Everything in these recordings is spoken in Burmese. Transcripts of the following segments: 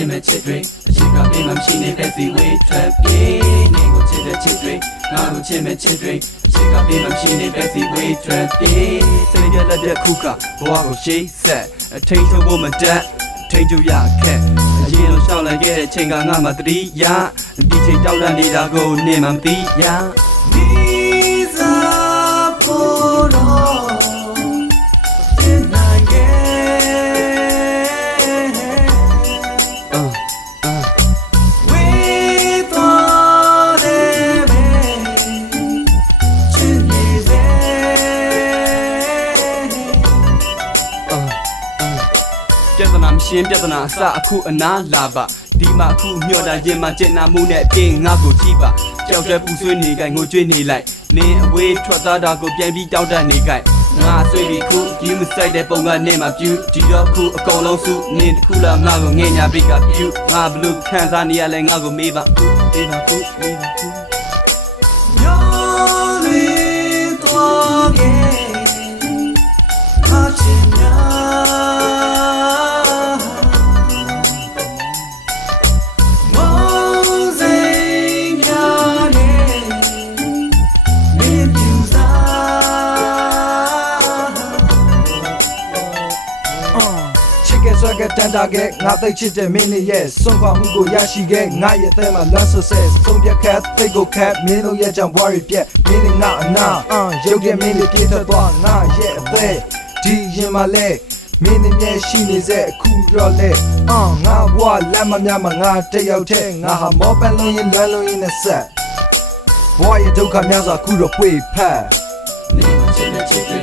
ကိုချစ်မဲ့ချစ်တွေအချစ်ကပေးမှမရှိနေတဲ့စီဝေးထွက်ပြေးနေကိုချစ်တဲ့ချစ်တွေငါကိုချစ်မဲ့ချစ်တွေအချစ်ကပေးမှမရှိနေတဲ့စီဝေးထွက်ပြေးစိတ်ပြက်လက်ပြက်ခုကဘဝကိုရှိတ်ဆက်အထိန်ထုတ်ဖို့မတတ်ထိန်ကျရခက်အရင်လိုရှောက်လိုက်ခဲ့တဲ့ချိန်ကငါမှတတိယဒီချိန်တောက်တန်နေတာကိုနေမှမသိရ ရှင်းပြဿနာအစအခုအနာလာပါဒီမှာအခုမျှော်တာရင်မှာကျင်နာမှုနဲ့အပြင်းငါကိုကြည့်ပါကြောက်တဲ့ပူဆွေးနေကြိုင်ငိုကြွေးနေလိုက်နင်းအဝေးထွက်သားတာကိုပြန်ပြီးတောက်တနေကြိုင်ငါဆွေးပြီးခုဒီမဆိုင်တဲ့ပုံကနေမှပြူဒီတော့ခုအကုန်လုံးစုနင်းတစ်ခုလာငါကိုငဲ့ညာပိကပြူငါဘလို့ခံစားနေရလဲငါကိုမေးပါခုမေးပါခုမေးပါခု ဆွဲကဲတန်တာကဲငါသိချစ်တဲ့မင်းလေးရဲ့စွန့်ခွာမှုကိုရရှိခဲ့ငါရဲ့အသက်မှာလွမ်းဆွဆဲဆုံးပြတ်ခတ်သိတ်ကိုခတ်မင်းတို့ရဲ့ကြောင့်ဘွားရီပြက်မင်းလေးငါအနာအမ်ရုပ်ရဲ့မင်းလေးပြေးထွက်သွားငါရဲ့အသက်ဒီရင်မှာလဲမင်းနဲ့မျက်ရှိနေစေအခုတော့လဲအမ်ငါဘွားလက်မများမှာငါတယောက်တည်းငါဟာမောပန်လုံးရင်လွမ်းလုံးရင်နဲ့ဆက်ဘွားရဲ့ဒုက္ခများစွာခုတော့ပွေဖက်နေကိုချစ်တဲ့ချစ်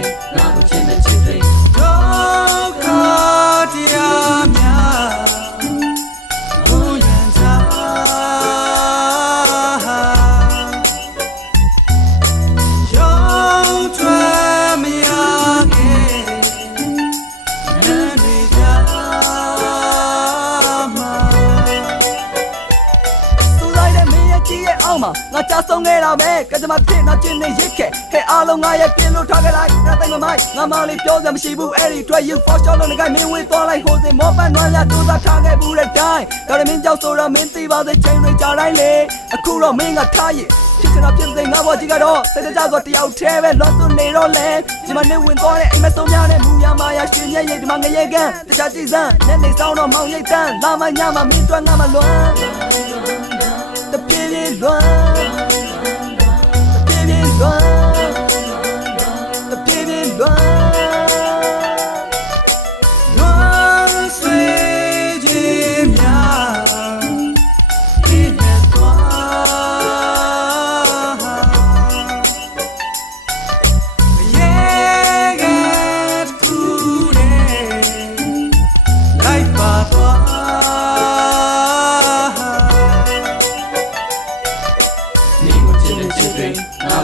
ရဲ့ကြီးရဲ့အောက်မှာငါကြာဆုံးခဲ့တာပဲကကြမဖြစ်နာကျင်နေရစ်ခဲ့ဟဲ့အားလုံးငါရဲ့ပြင်းလို့ထားခဲ့လိုက်ငါသိမမိုက်ငါမောင်လေးပြောစရာမရှိဘူးအဲ့ဒီထွက် you for sure လို့ငါမင်းဝင်သွားလိုက်ဟိုစင်မောပန်နွမ်းလာတူစားထားခဲ့ဘူးတဲ့တိုင်းဒါရမင်းကြောက်ဆိုတော့မင်းသိပါစေချိန်တွေကြာတိုင်းလေအခုတော့မင်းကထားရဖြစ်ချင်တာဖြစ်စေငါဘွားကြီးကတော့စိတ်တကြဆိုတယောက်တည်းပဲလော့စွနေတော့လဲဒီမှာနေဝင်သွားတဲ့အိမ်မဆုံးများနဲ့မူရမာယာရှင်ရဲ့ရိတ်ဒီမှာငရဲကန်တခြားကြည်စမ်းနဲ့နေဆောင်တော့မောင်ရိတ်တန်းလာမညမှာမင်းတွက်ငါမလွမ်း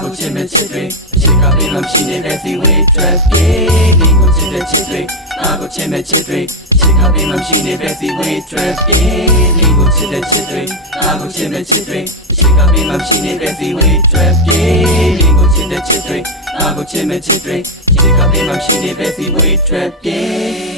ကိုချစ်မဲ့ချစ်တွေအချစ်ကပေးမှရှိနေတဲ့စီဝေးထွက်ပြေးနေကိုချစ်တဲ့ချစ်တွေငါကိုချစ်မဲ့ချစ်တွေအချစ်ကပေးမှရှိနေတဲ့စီဝေးထွက်ပြေးနေကိုချစ်တဲ့ချစ်တွေငါကိုချစ်မဲ့ချစ်တွေအချစ်ကပေးမှရှိနေတဲ့စီဝေးထွက်ပြေးနေကိုချစ်တဲ့ချစ်တွေငါကိုချစ်မဲ့ချစ်တွေအချစ်ကပေးမှရှိနေတဲ့စီဝေးထွက်ပြေး